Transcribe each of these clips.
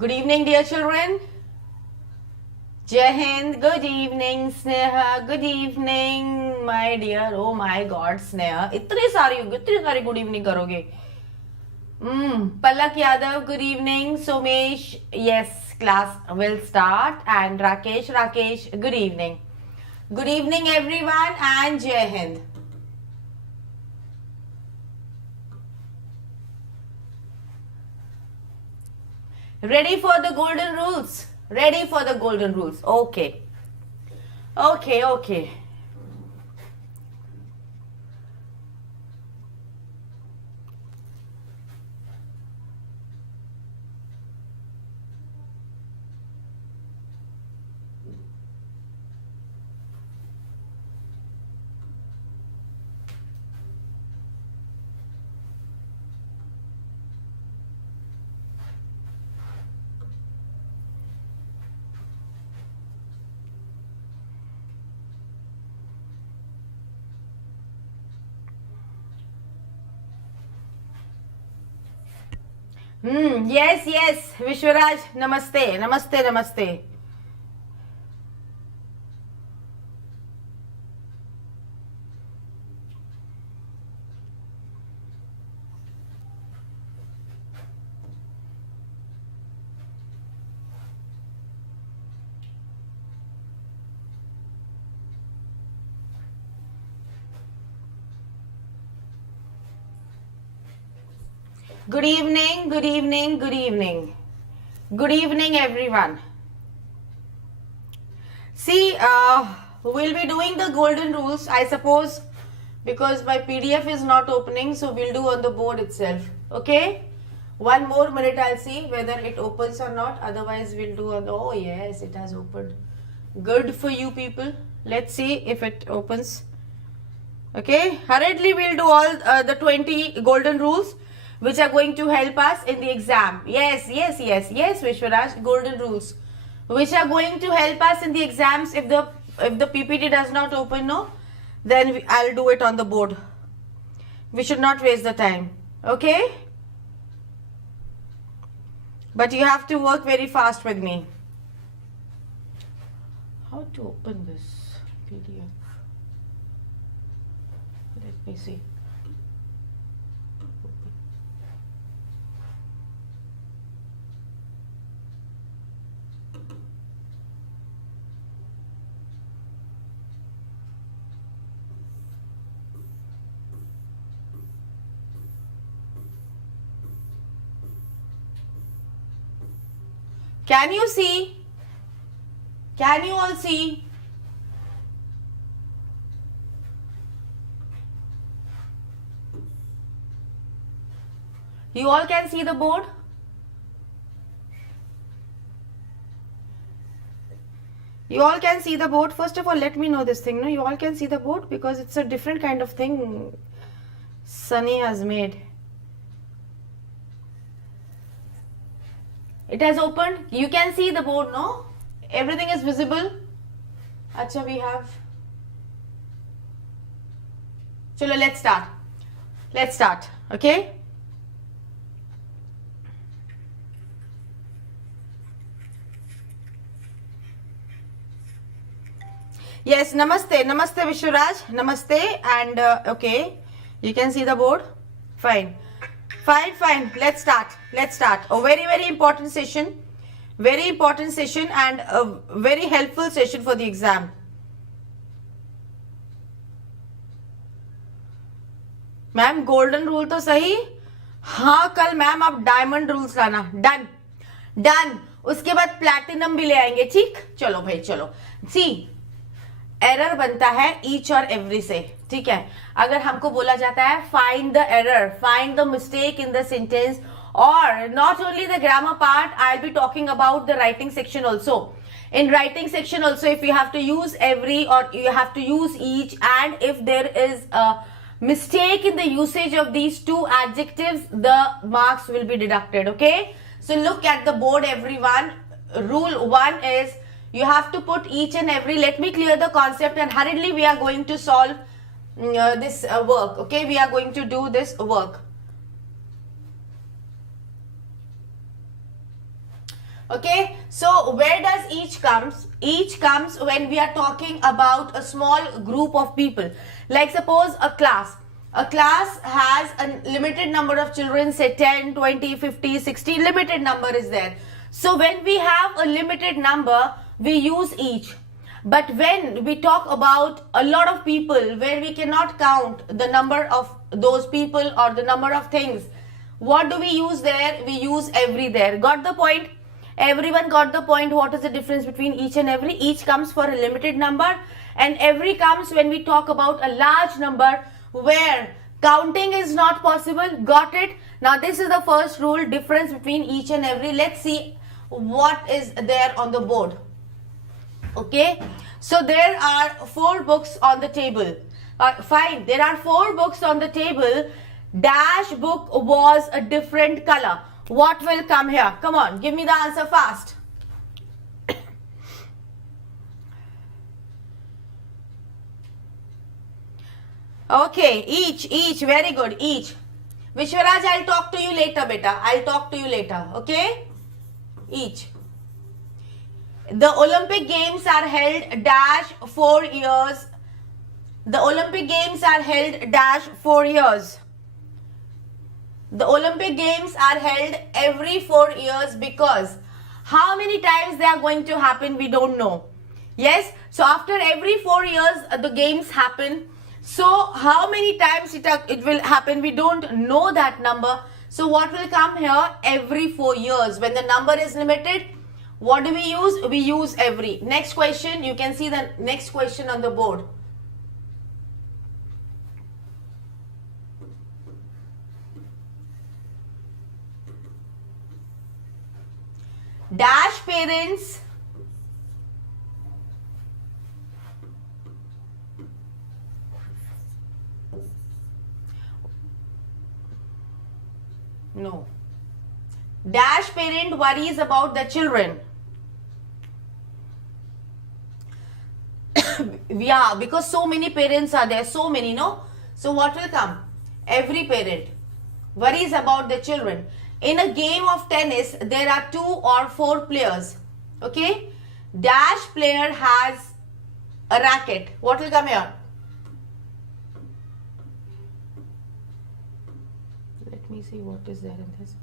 Good evening, dear children. Jai Hind. Good evening, Sneha. Good evening, my dear. Oh my God, Sneha. इतनी सारी good evening करोगे. Palak Yadav. Good evening. Somesh. Yes, class will start. And Rakesh. Good evening. Good evening, everyone, and Jai Hind. Ready for the golden rules? Ready for the golden rules? Okay. Yes. Vishwaraj, namaste. Good evening, everyone. See, we'll be doing the golden rules, I suppose, because my PDF is not opening, so we'll do on the board itself. Okay? 1 more minute, I'll see whether it opens or not. Otherwise, we'll do on the... Oh, yes, it has opened. Good for you people. Let's see if it opens. Okay? Hurriedly, we'll do all the 20 golden rules, which are going to help us in the exam. Yes, Vishwaraj, golden rules, which are going to help us in the exams. If the PPT does not open, no, then I'll do it on the board. We should not waste the time. Okay? But you have to work very fast with me. How to open this PDF? Let me see. Can you see? Can you all see? You all can see the board? You all can see the board? First of all, let me know this thing. No, you all can see the board because it's a different kind of thing Sunny has made. It has opened. You can see the board, no? Everything is visible. Acha, we have. Chalo, let's start. Okay? Yes, namaste Vishwaraj. Namaste. And okay, you can see the board. Fine. Let's start. A very important session. Very important session and a very helpful session for the exam. Ma'am golden rule तो सही. हाँ, कल ma'am आप diamond rules लाना. Done. उसके बाद platinum भी ले आएंगे. ठीक, चलो भाई चलो. सी, एरर बनता है ईच और एवरी से. ठीक है, अगर हमको बोला जाता है find the error, find the mistake in the sentence, और not only the grammar part, I will be talking about the writing section also. In writing section also, if you have to use every or you have to use each, and if there is a mistake in the usage of these two adjectives, the marks will be deducted. Okay, so look at the board, everyone. Rule 1 is you have to put each and every. Let me clear the concept and hurriedly we are going to solve this work. Okay, we are going to do this work. Okay, so where does each comes? Each comes when we are talking about a small group of people. Like suppose a class. A class has a limited number of children, say 10, 20, 50, 60, limited number is there. So when we have a limited number, we use each. But when we talk about a lot of people, where we cannot count the number of those people or the number of things, what do we use there? We use every there. Got the point? Everyone got the point. What is the difference between each and every? Each comes for a limited number and every comes when we talk about a large number where counting is not possible. Got it? Now this is the first rule, difference between each and every. Let's see what is there on the board. Okay, so there are 4 books on the table. Fine, there are 4 books on the table. Dash book was a different color. What will come here? Come on, give me the answer fast. Okay, each, very good, each. Vishwaraj, I'll talk to you later, beta. I'll talk to you later, okay? Each. The Olympic Games are held dash 4 years. The Olympic Games are held dash 4 years. The Olympic Games are held every 4 years because how many times they are going to happen, we don't know. Yes, so after every 4 years, the games happen. So how many times it will happen, we don't know that number. So what will come here? Every 4 years. When the number is limited, what do we use? We use every. Next question, you can see the next question on the board. Dash parents no. Dash parent worries about the children. Yeah, because so many parents are there, so many, no? So what will come? Every parent worries about the children. In a game of tennis, there are 2 or 4 players. Okay? Dash player has a racket. What will come here? Let me see what is there in this.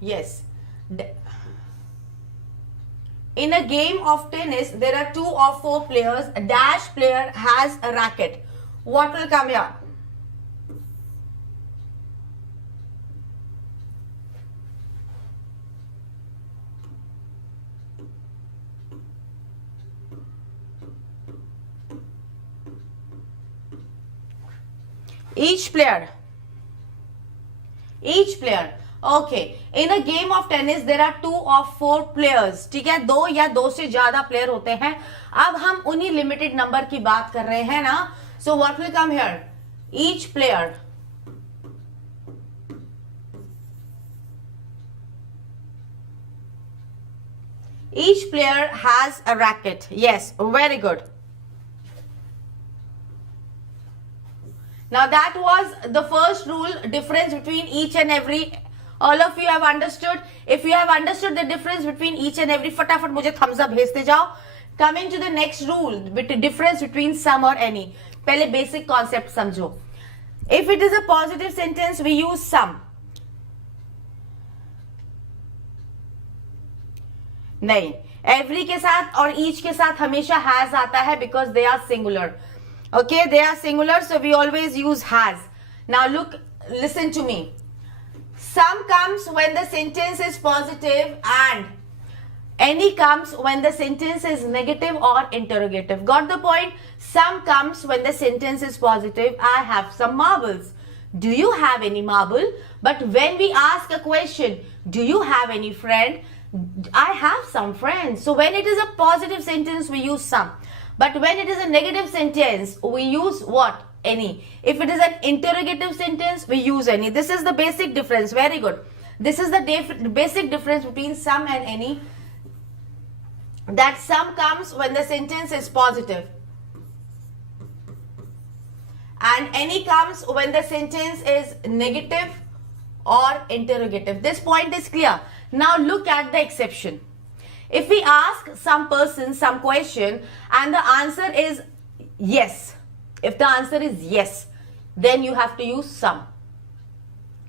Yes. In a game of tennis, there are 2 or 4 players. A dash player has a racket. What will come here? Each player. Okay. In a game of tennis, there are 2 or 4 players. ठीक है, 2 या 2 से ज्यादा player होते हैं. अब हम उन्हीं लिमिटेड नंबर की बात कर रहे हैं ना. So what will come here? Each player. Each player has a racket. Yes, very good. Now that was the first rule, difference between each and every. All of you have understood. If you have understood the difference between each and every, फटाफट मुझे thumbs up भेजते जाओ. Coming to the next rule, difference between some or any. पहले basic concept समझो. If it is a positive sentence, we use some. नहीं, every के साथ और each के साथ हमेशा has आता है because they are singular. Okay, they are singular, so we always use has. Now look, listen to me. Some comes when the sentence is positive and any comes when the sentence is negative or interrogative. Got the point? Some comes when the sentence is positive. I have some marbles. Do you have any marble? But when we ask a question, do you have any friend? I have some friends. So when it is a positive sentence, we use some. But when it is a negative sentence, we use what? Any. If it is an interrogative sentence, we use any. This is the basic difference. Very good. This is the basic difference between some and any. That some comes when the sentence is positive and any comes when the sentence is negative or interrogative. This point is clear. Now look at the exception. If we ask some person some question and the answer is yes, if the answer is yes, then you have to use some.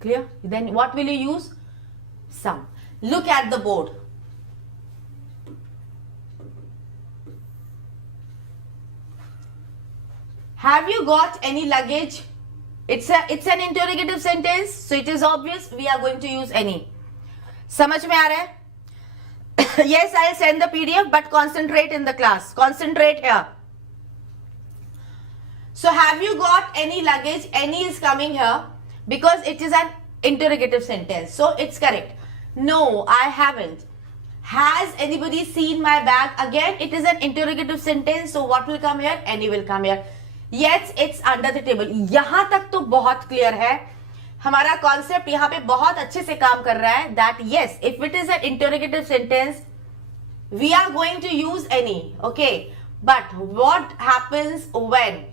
Clear? Then what will you use? Some. Look at the board. Have you got any luggage? It's an interrogative sentence, so it is obvious we are going to use any. समझ में आ रहा है? Yes, I'll send the PDF, but concentrate in the class. Concentrate here. So have you got any luggage? Any is coming here because it is an interrogative sentence. So it's correct. No, I haven't. Has anybody seen my bag? Again, it is an interrogative sentence. So what will come here? Any will come here. Yes, it's under the table. यहां तक तो बहुत clear है. हमारा concept यहाँ पे बहुत अच्छे से काम कर रहा है. That yes, if it is an interrogative sentence, we are going to use any. Okay, but what happens when?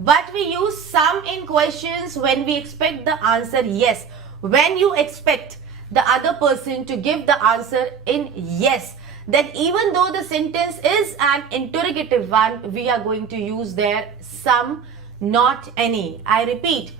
But we use some in questions when we expect the answer yes. When you expect the other person to give the answer in yes, then even though the sentence is an interrogative one, we are going to use there some, not any. I repeat,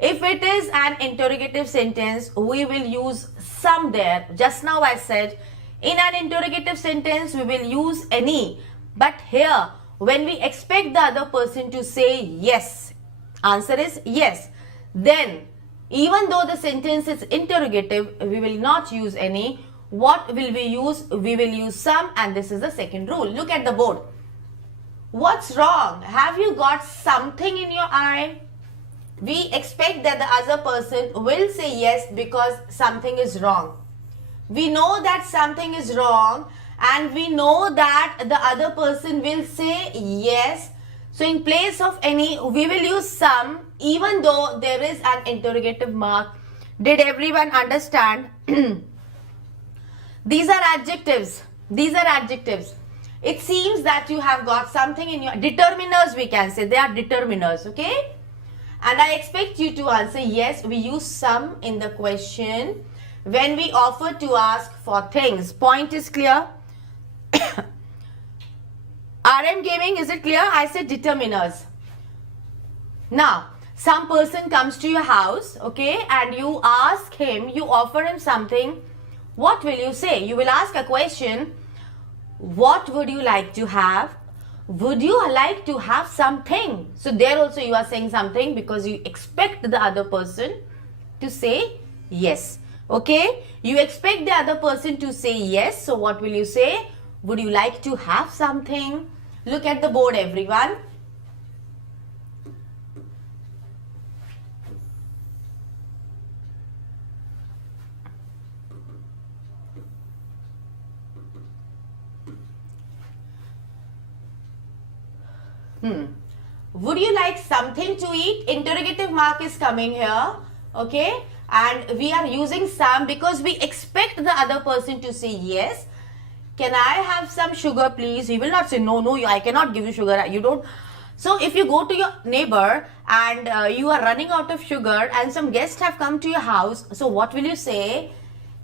if it is an interrogative sentence, we will use some there. Just now I said, in an interrogative sentence, we will use any. But here, when we expect the other person to say yes, answer is yes, then even though the sentence is interrogative, we will not use any. What will we use? We will use some, and this is the second rule. Look at the board. What's wrong? Have you got something in your eye? We expect that the other person will say yes because something is wrong. We know that something is wrong and we know that the other person will say yes. So in place of any, we will use some even though there is an interrogative mark. Did everyone understand? These are adjectives. These are adjectives. It seems that you have got something in your determiners, we can say. They are determiners, okay? And I expect you to answer yes. We use some in the question when we offer to ask for things. Point is clear? RM Gaming, is it clear? I said determiners. Now, some person comes to your house, okay, and you ask him, you offer him something. What will you say? You will ask a question. What would you like to have? Would you like to have something? So there also you are saying something because you expect the other person to say yes. Okay? You expect the other person to say yes. So what will you say? Would you like to have something? Look at the board, everyone. Would you like something to eat? Interrogative mark is coming here. Okay? And we are using some because we expect the other person to say yes. Can I have some sugar, please? He will not say, no, I cannot give you sugar. You don't. So if you go to your neighbor and you are running out of sugar and some guests have come to your house, so what will you say?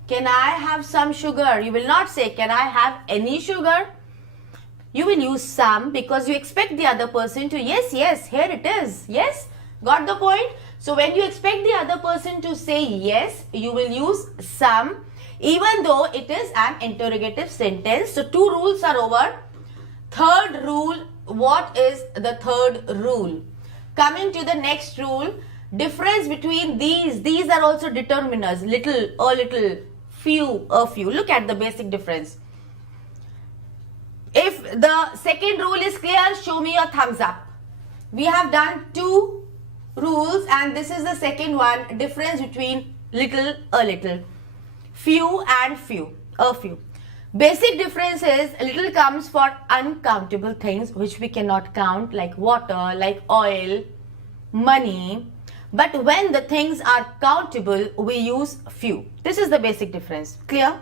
Can I have some sugar? You will not say, can I have any sugar? You will use some because you expect the other person to, yes, here it is. Yes, got the point? So when you expect the other person to say yes, you will use some, even though it is an interrogative sentence. So 2 rules are over. Third rule, what is the third rule? Coming to the next rule, difference between these are also determiners, little, a little, few, a few. Look at the basic difference. If the second rule is clear, show me your thumbs up. We have done 2 rules and this is the second one, difference between little, a little, few and few, a few. Basic difference is little comes for uncountable things which we cannot count, like water, like oil, money. But when the things are countable, we use few. This is the basic difference. Clear?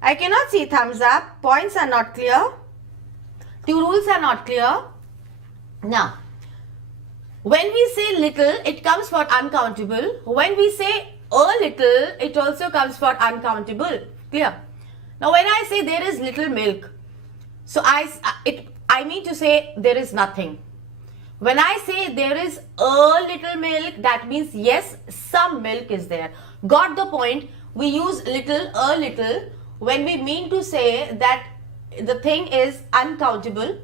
I cannot see thumbs up. Points are not clear. Two rules are not clear. Now, when we say little, it comes for uncountable. When we say a little, it also comes for uncountable. Clear? Now, when I say there is little milk, so I mean to say there is nothing. When I say there is a little milk, that means yes, some milk is there. Got the point? We use little, a little, when we mean to say that the thing is uncountable.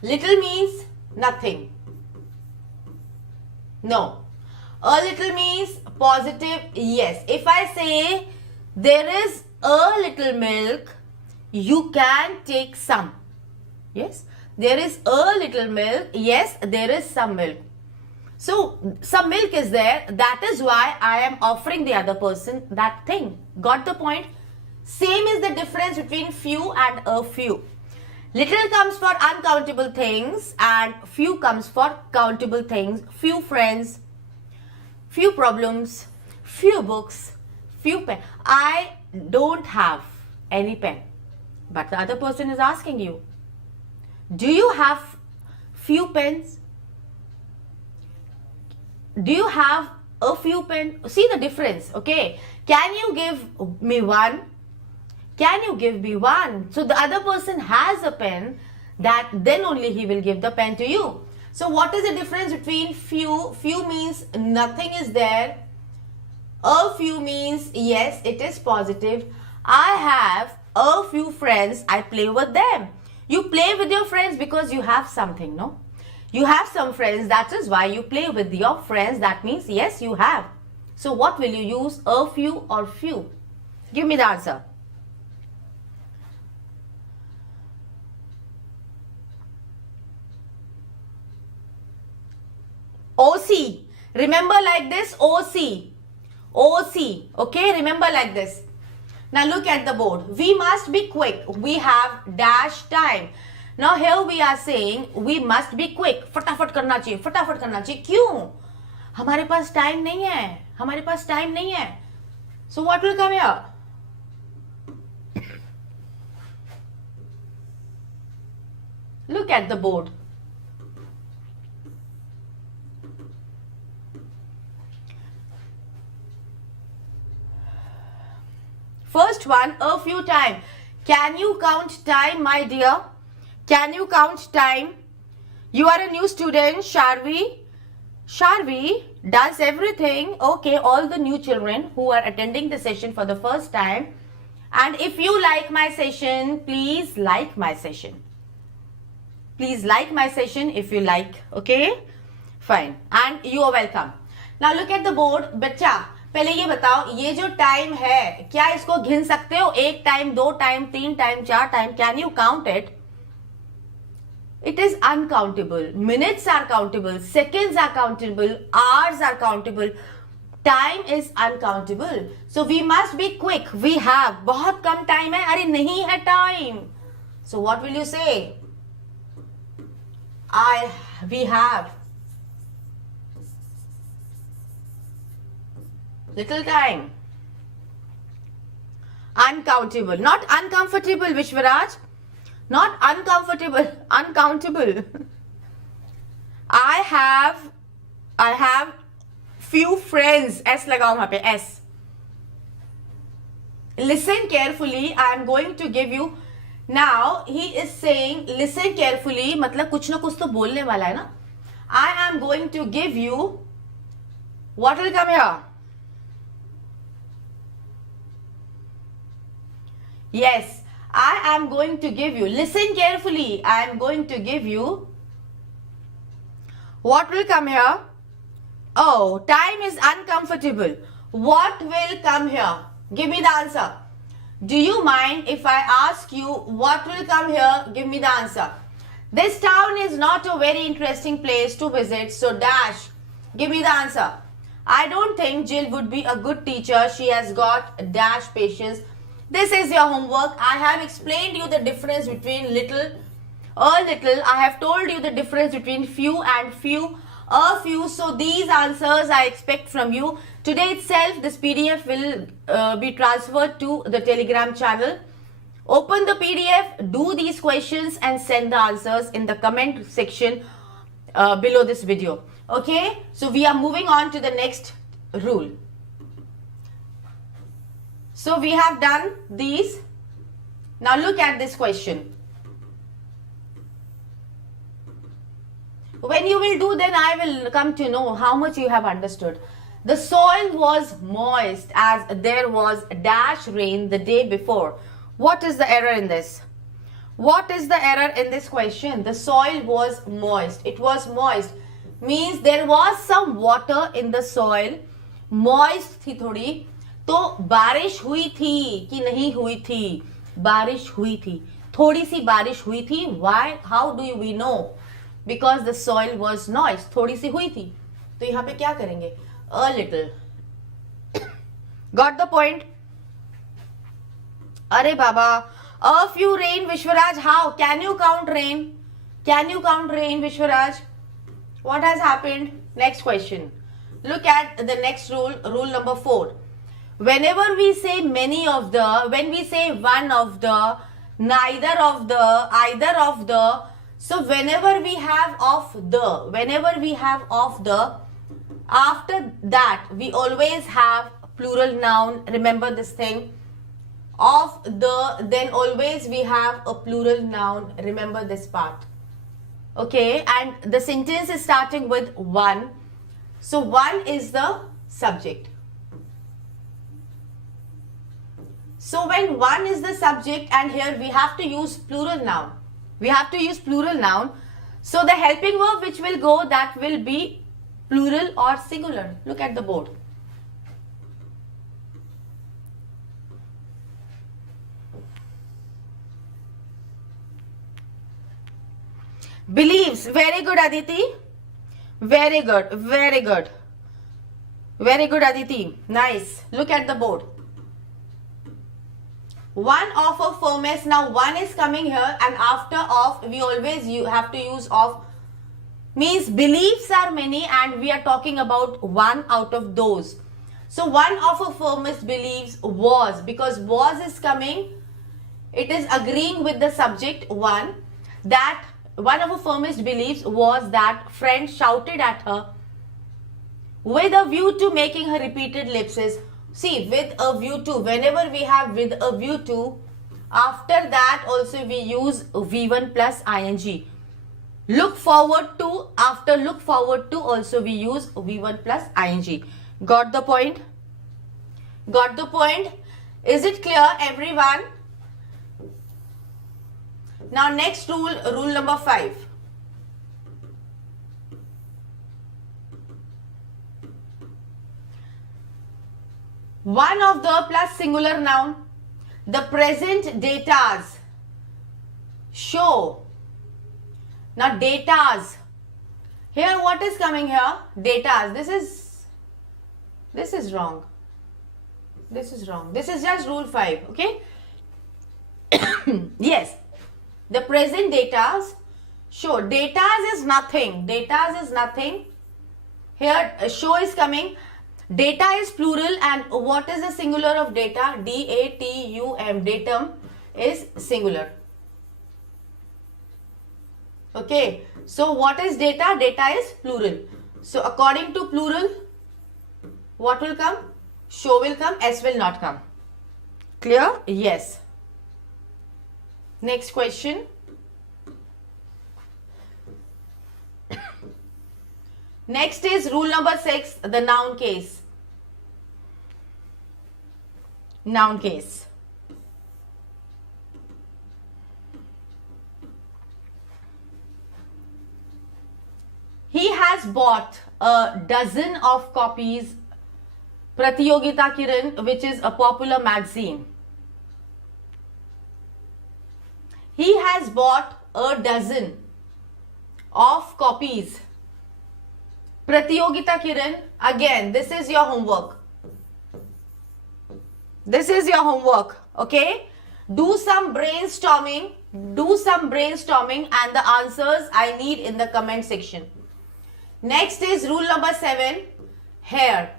Little means nothing. No. A little means positive yes. If I say there is a little milk, you can take some. Yes. There is a little milk. Yes, there is some milk. So, some milk is there. That is why I am offering the other person that thing. Got the point? Same is the difference between few and a few. Little comes for uncountable things and few comes for countable things. Few friends, few problems, few books, few pen. I don't have any pen. But the other person is asking you, do you have few pens? Do you have a few pens? See the difference, okay? Can you give me one? Can you give me one? So the other person has a pen, that then only he will give the pen to you. So what is the difference between few? Few means nothing is there. A few means yes, it is positive. I have a few friends, I play with them. You play with your friends because you have something, no? You have some friends, that is why you play with your friends. That means yes, you have. So what will you use? A few or few? Give me the answer. OC. Remember like this, OC. OC. Okay, remember like this. Now look at the board. We must be quick. We have dash time. Now here we are saying we must be quick. फटाफट करना चाहिए, फटाफट करना चाहिए. क्यों? हमारे पास time नहीं है. हमारे पास टाइम नहीं है. So what will come here? Look at the board. First one, a few time. Can you count time, my dear? Can you count time? You are a new student, Sharvi. Sharvi does everything. Okay, all the new children who are attending the session for the first time. And if you like my session, please like my session. Please like my session if you like. Okay? Fine. And you are welcome. Now look at the board. बच्चा, पहले ये बताओ, ये जो time है, क्या इसको गिन सकते हो? एक टाइम, दो टाइम, तीन टाइम, चार time. Can you count it? It is uncountable. Minutes are countable. Seconds are countable. Hours are countable. Time is uncountable. So we must be quick. We have. बहुत कम टाइम है. अरे नहीं है time. So what will you say? We have. Little time. Uncountable. Not uncomfortable, Vishwaraj. Not uncomfortable. Uncountable. I have few friends. S लगाओ वहां पे. S. Listen carefully. I am going to give you. Now he is saying listen carefully. मतलब कुछ ना कुछ तो बोलने वाला है ना. I am going to give you. What will come here? Yes, I am going to give you. Listen carefully. I am going to give you. What will come here? Oh, time is uncomfortable. What will come here? Give me the answer. Do you mind if I ask you what will come here? Give me the answer. This town is not a very interesting place to visit, so dash. Give me the answer. I don't think Jill would be a good teacher. She has got dash patience. This is your homework. I have explained you the difference between little, A little. I have told you the difference between few and few. A few. So these answers I expect from you. Today itself, this PDF will be transferred to the Telegram channel. Open the PDF, do these questions and send the answers in the comment section below this video. Okay, so we are moving on to the next rule. So we have done these. Now look at this question. When you will do, then I will come to know how much you have understood. The soil was moist as there was dash rain the day before. What is the error in this? What is the error in this question? The soil was moist. It was moist. Means there was some water in the soil. Moist थी थोड़ी. तो बारिश हुई थी कि नहीं हुई थी? बारिश हुई थी. थोड़ी सी बारिश हुई थी. Why? How do we know? Because the soil was moist. थोड़ी सी हुई थी. तो यहाँ पे क्या करेंगे? A little. Got the point? अरे बाबा, a few rain, Vishwaraj. How? Can you count rain? Can you count rain, Vishwaraj? What has happened? Next question. Look at the next rule, rule number 4. Whenever we say many of the, when we say one of the, neither of the, either of the, so whenever we have of the, after that we always have plural noun. Remember this thing. Of the, then always we have a plural noun. Remember this part. Okay, and the sentence is starting with one. So one is the subject. So when one is the subject and here we have to use plural noun. We have to use plural noun. So the helping verb which will go, that will be plural or singular. Look at the board. Believes. Very good, Aditi. Very good. Very good. Very good, Aditi. Nice. Look at the board. One of a firmest. Now one is coming here and after of we always have to use of. Means beliefs are many and we are talking about one out of those. So one of a firmest believes was, because was is coming. It is agreeing with the subject one, that one of her firmest beliefs was that friend shouted at her with a view to making her repeated ellipses. See, with a view to, whenever we have with a view to, after that also we use V1 plus ing. Look forward to, after look forward to also we use V1 plus ing. Got the point? Got the point? Is it clear, everyone? Now next rule, rule number 5. One of the plus singular noun. The present datas show. Now datas. Here what is coming here? Datas. This is wrong. This is wrong. This is just rule 5. Okay. Yes. The present datas show. Datas is nothing. Datas is nothing. Here show is coming. Data is plural and what is the singular of data? D-A-T-U-M. Datum is singular. Okay. So what is data? Data is plural. So according to plural, what will come? Show will come. S will not come. Clear? Yes. Next question. Next is rule number 6, the noun case. Noun case. He has bought a dozen of copies Pratiyogita Kiran, which is a popular magazine. He has bought a dozen of copies. Pratiyogita Kiran, again, this is your homework. This is your homework, okay? Do some brainstorming Do some brainstorming and the answers I need in the comment section. Next is rule number 7, hair.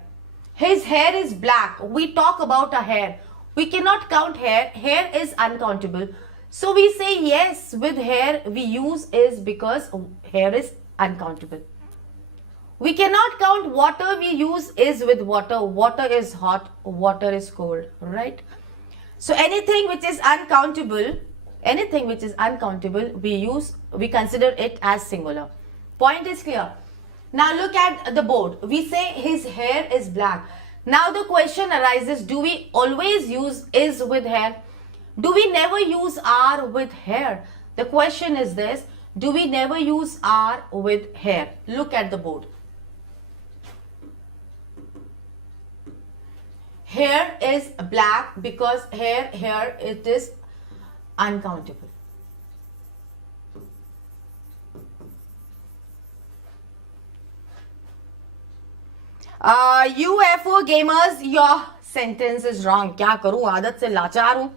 His hair is black. We talk about a hair. We cannot count hair. Hair is uncountable. So we say yes with hair we use is because hair is uncountable. We cannot count water we use is with water. Water is hot, water is cold, right? So anything which is uncountable, we consider it as singular. Point is clear. Now look at the board. We say his hair is black. Now the question arises, do we always use is with hair? Do we never use are with hair? The question is this, do we never use are with hair? Look at the board. Hair is black because hair here it is uncountable. UFO gamers, your sentence is wrong. क्या करूं, आदत से लाचार हूं,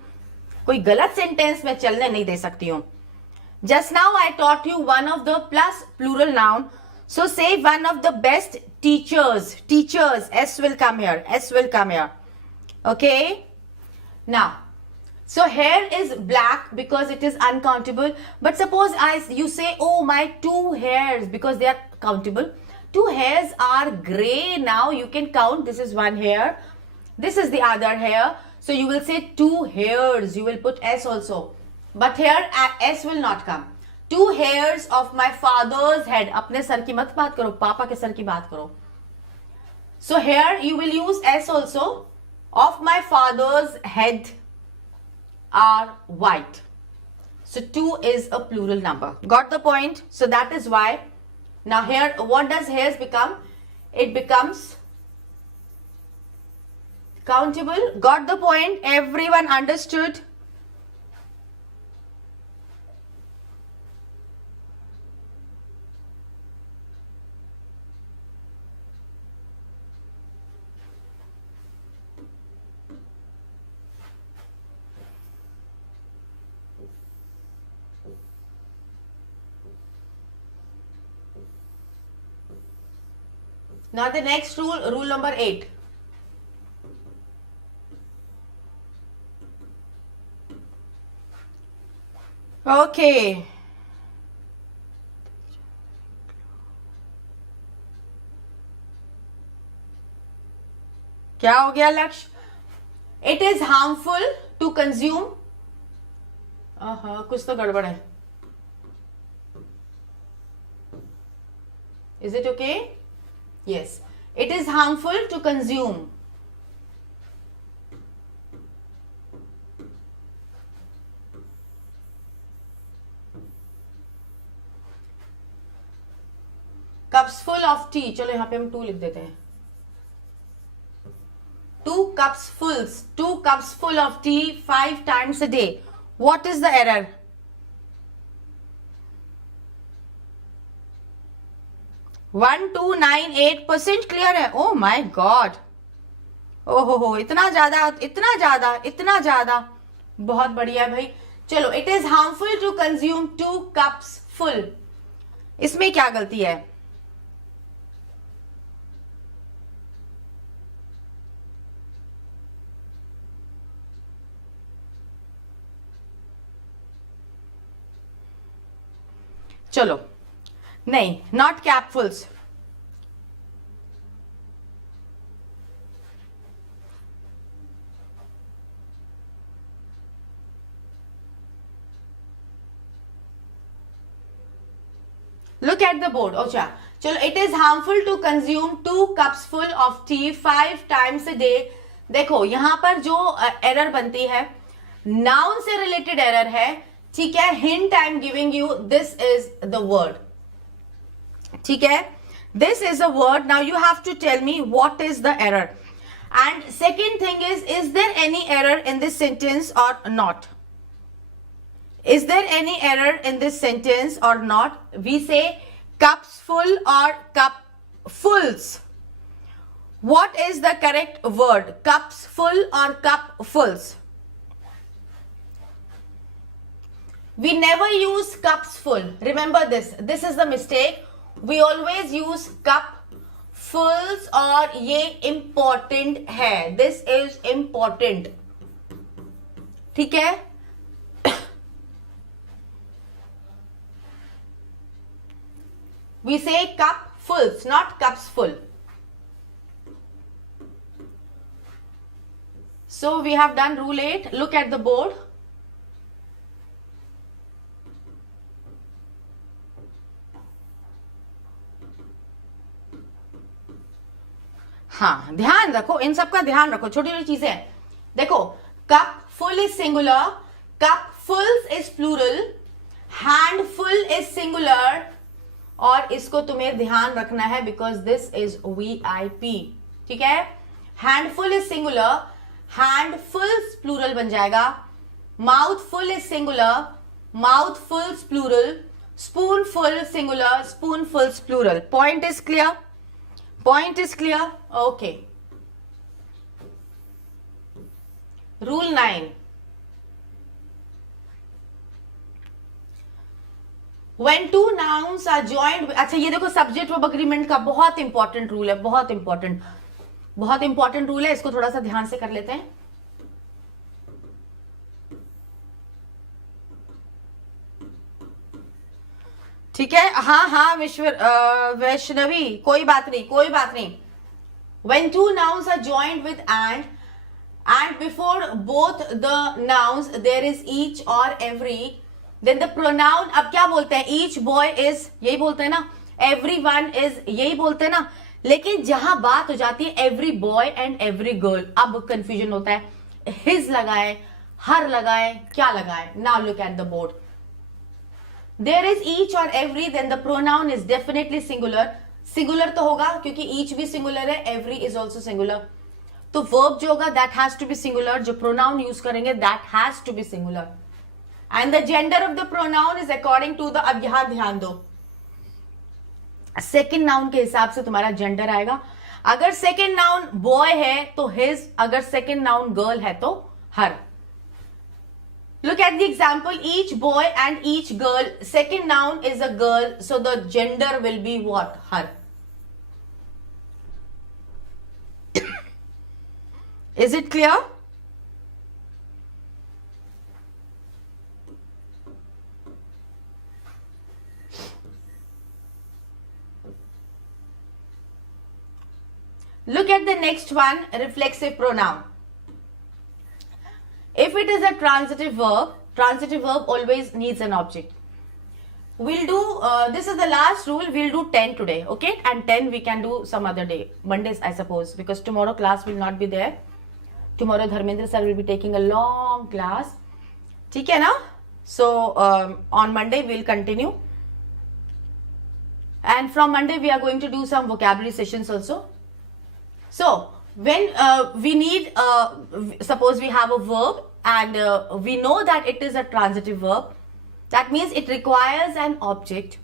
कोई गलत sentence में चलने नहीं दे सकती हूं. Just now I taught you one of the plus plural noun. So say one of the best teachers. Teachers, S will come here. S will come here. Okay. Now, so hair is black because it is uncountable. But suppose you say, oh, my 2 hairs, because they are countable. 2 hairs are grey. Now you can count. This is 1 hair. This is the other hair. So you will say 2 hairs. You will put S also. But here S will not come. 2 hairs of my father's head. अपने sir की मत बात करो, पापा के sir की बात करो. So here you will use S also. Of my father's head are white. So 2 is a plural number. Got the point? So that is why. Now here, what does hairs become? It becomes countable. Got the point? Everyone understood? Now the next rule, rule number 8. Okay. क्या हो गया लक्ष्य? It is harmful to consume. कुछ तो गड़बड़ है. Is it okay? Yes. It is harmful to consume. Cups full of tea. चलो यहाँ पे हम 2 लिख देते हैं. 2 cups full of tea 5 times a day. What is the error? One 2 9 8% clear है. Oh my God. ओहो, इतना ज्यादा. बहुत बढ़िया भाई. चलो, it is harmful to consume 2 cups full. इसमें क्या गलती है? चलो, नहीं, not capfuls. Look at the board. अच्छा, चलो, it is harmful to consume 2 cups full of tea 5 times a day. देखो, यहां पर जो एरर बनती है, नाउन से रिलेटेड एरर है. ठीक है, hint I am giving you. This is the word. ठीक है, this is a word. Now you have to tell me what is the error. And second thing is there any error in this sentence or not? Is there any error in this sentence or not? We say cups full or cup fulls. What is the correct word? Cups full or cup fulls? We never use cups full. Remember this. This is the mistake. We always use cup fulls और ये important है. This is important. ठीक है? We say cup fulls, not cups full. So we have done rule 8. Look at the board. हाँ, ध्यान रखो, इन सब का ध्यान रखो, छोटी छोटी चीजें हैं. देखो, cupful is singular, cupfuls is plural, handful is singular, और इसको तुम्हें ध्यान रखना है बिकॉज दिस इज VIP. ठीक है? Handful is singular, handfuls plural बन जाएगा. Mouthful is singular, mouthfuls plural. Spoonful singular, spoonfuls plural. Point is clear? Point is clear? Okay. Rule 9. When two nouns are joined, अच्छा ये देखो subject verb agreement का बहुत important rule है, बहुत important rule है. इसको थोड़ा सा ध्यान से कर लेते हैं. ठीक है? हाँ वैष्णवी, कोई बात नहीं. When two nouns are joined with and before both the nouns there is each or every, then the pronoun, अब क्या बोलते हैं? Each boy is, यही बोलते हैं ना. Everyone is, यही बोलते हैं ना. लेकिन जहां बात हो जाती है every boy and every girl, अब कंफ्यूजन होता है. His लगाए, her लगाए, क्या लगाए? Now look at the board. There is each or every, then the pronoun is definitely singular. Singular तो होगा क्योंकि each भी singular है, every is also singular. तो verb जो होगा that has to be singular. जो pronoun use करेंगे that has to be singular. And the gender of the pronoun is according to the, अब यहां ध्यान दो, second noun के हिसाब से तुम्हारा gender आएगा. अगर second noun boy है तो his, अगर second noun girl है तो her. Look at the example. Each boy and each girl. Second noun is a girl, so the gender will be what? Her. Is it clear? Look at the next one, reflexive pronoun. If it is a transitive verb always needs an object. We'll do, this is the last rule, we'll do 10 today, okay? And 10 we can do some other day, Mondays I suppose, because tomorrow class will not be there. Tomorrow Dharmendra sir will be taking a long class. ठीक है ना? So, on Monday we'll continue. And from Monday we are going to do some vocabulary sessions also. So, when we need, suppose we have a verb and we know that it is a transitive verb, that means it requires an object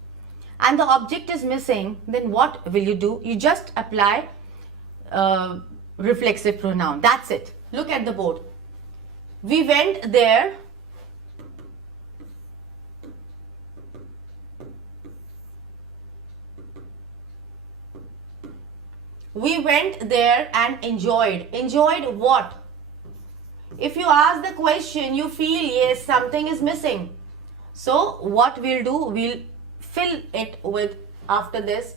and the object is missing, then what will you do? You just apply reflexive pronoun. That's it. Look at the board. We went there. We went there and enjoyed. Enjoyed what? If you ask the question, you feel yes, something is missing. So what we'll do, we'll fill it with, after this,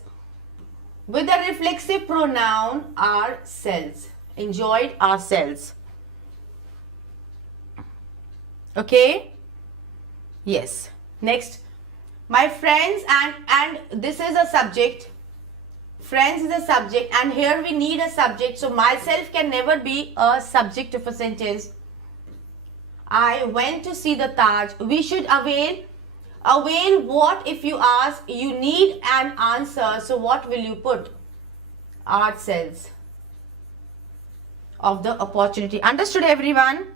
with the reflexive pronoun ourselves. Enjoyed ourselves. Okay? Yes. Next. My friends, and this is a subject. Friends is a subject, and here we need a subject. So myself can never be a subject of a sentence. I went to see the Taj. We should avail. Avail what? If you ask, you need an answer. So what will you put? Ourselves of the opportunity. Understood, everyone?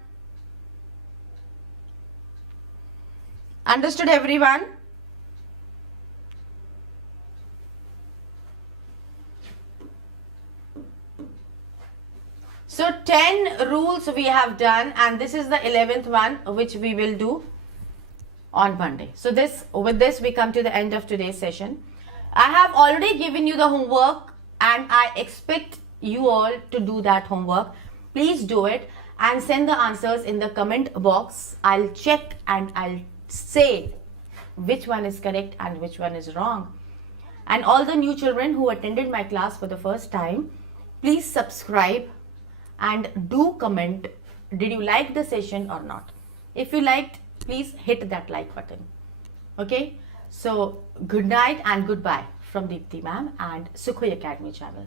Understood, everyone? So 10 rules we have done, and this is the 11th one which we will do. on Monday. So with this we come to the end of today's session. I have already given you the homework and I expect you all to do that homework. Please do it and send the answers in the comment box. I'll check and I'll say which one is correct and which one is wrong. And all the new children who attended my class for the first time, please subscribe and do comment, did you like the session or not? If you liked, please hit that like button. Okay, so good night and goodbye from Deepti Mam and Sukhoi Academy channel.